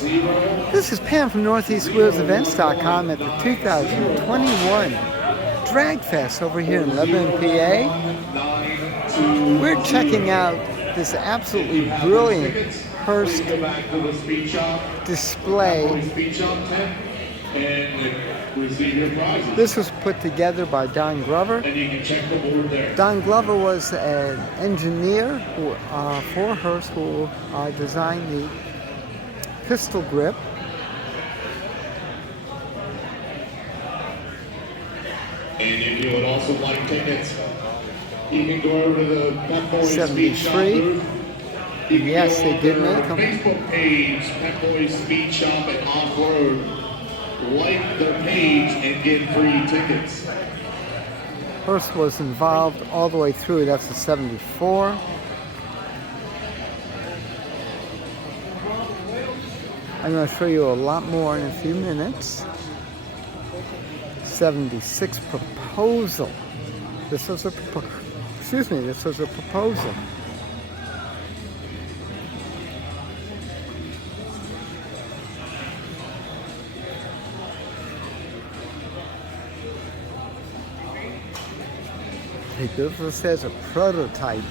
This is Pam from NortheastWheelsEvents.com at the 2021 DragFest over here in Lebanon, PA. We're checking out this absolutely brilliant Hurst display. This was put together by Don Glover. Don Glover was an engineer for Hurst who designed the pistol grip. And if you would also like tickets, you can go over to the Pep Boys 73. Yes, they did make them. Facebook page, Pep Boys Speed Shop and Off-Road. Like their page and get free tickets. Hurst was involved all the way through. That's the 74. I'm going to show you a lot more in a few minutes. 76 proposal. This was a proposal. This says a prototype.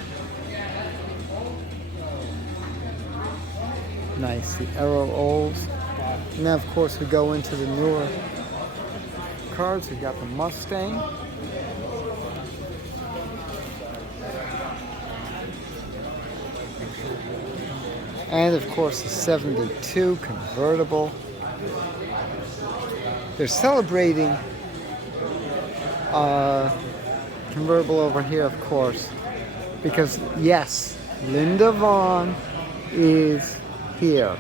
Nice, the Aero Olds. And then of course we go into the newer cars. We got the Mustang. And of course the 72 convertible. They're celebrating convertible over here, of course, because yes, Linda Vaughn is here.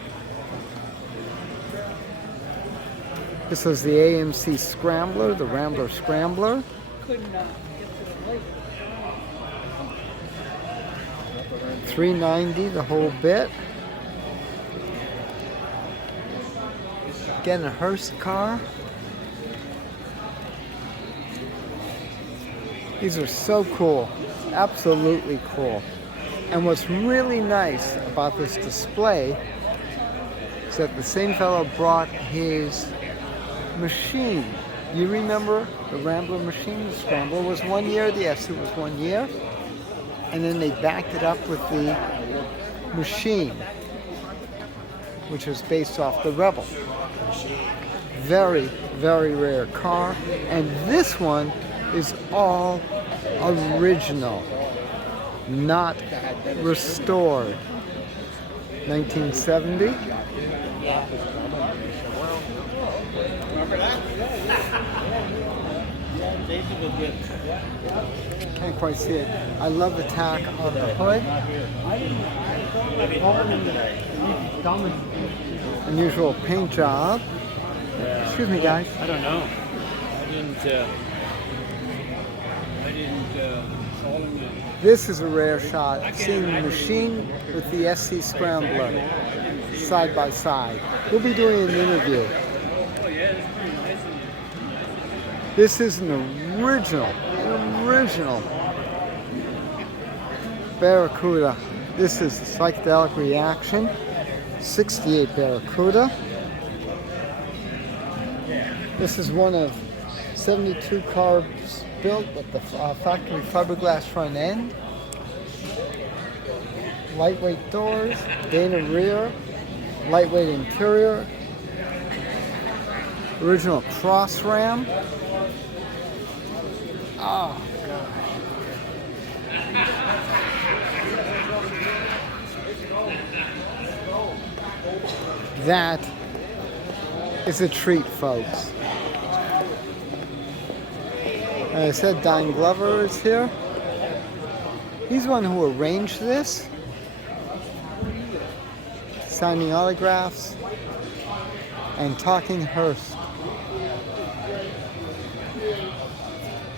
This is the AMC Scrambler, the Rambler Scrambler. $390 the whole bit. Again, a Hurst car. These are so cool, absolutely cool. And what's really nice about this display is that the same fellow brought his machine. You remember the Rambler machine? The Scrambler was 1 year, the S2 was 1 year. And then they backed it up with the machine, which was based off the Rebel. Very, very rare car. And this one is all original, not restored. 1970. Yeah. Remember that? Can't quite see it. I love the tack of the hood. Unusual paint job. Excuse me, guys. I don't know. I didn't call him yet. This is a rare shot. Seeing the machine with the SC Scrambler side by side. We'll be doing an interview. Oh yeah, that's pretty nice of you. This is an original Barracuda. This is the Psychedelic Reaction 68 Barracuda. This is one of 72 cars built with the factory fiberglass front end. Lightweight doors, Dana rear, lightweight interior, original cross ram. Oh gosh. That is a treat, folks. As I said, Don Glover is here. He's the one who arranged this. Signing autographs and talking Hurst.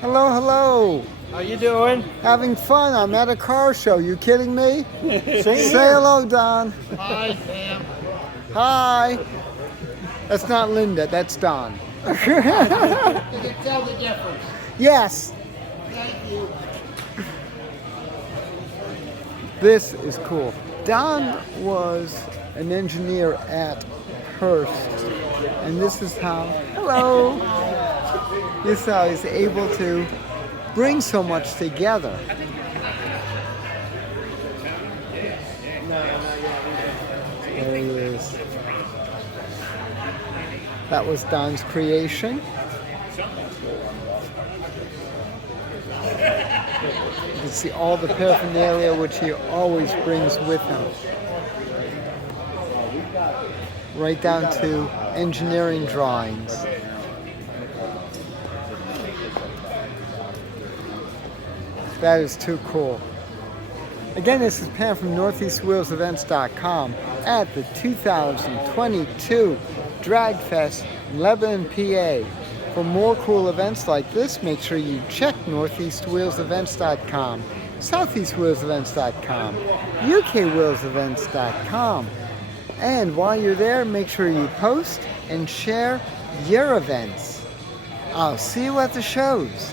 Hello, hello. How you doing? Having fun. I'm at a car show. You kidding me? Say hello, Don. Hi, Sam. Hi. That's not Linda. That's Don. You can tell the difference. Yes. Thank you. This is cool. Don was an engineer at Hurst. And this is how, hello, this is how he's able to bring so much together. There he is. That was Don's creation. You can see all the paraphernalia which he always brings with him. Right down to engineering drawings. That is too cool. Again, this is Pam from NortheastWheelsEvents.com at the 2022 DragFest in Lebanon, PA. For more cool events like this, make sure you check NortheastWheelsEvents.com, SoutheastWheelsEvents.com, UKWheelsEvents.com. And while you're there, make sure you post and share your events. I'll see you at the shows.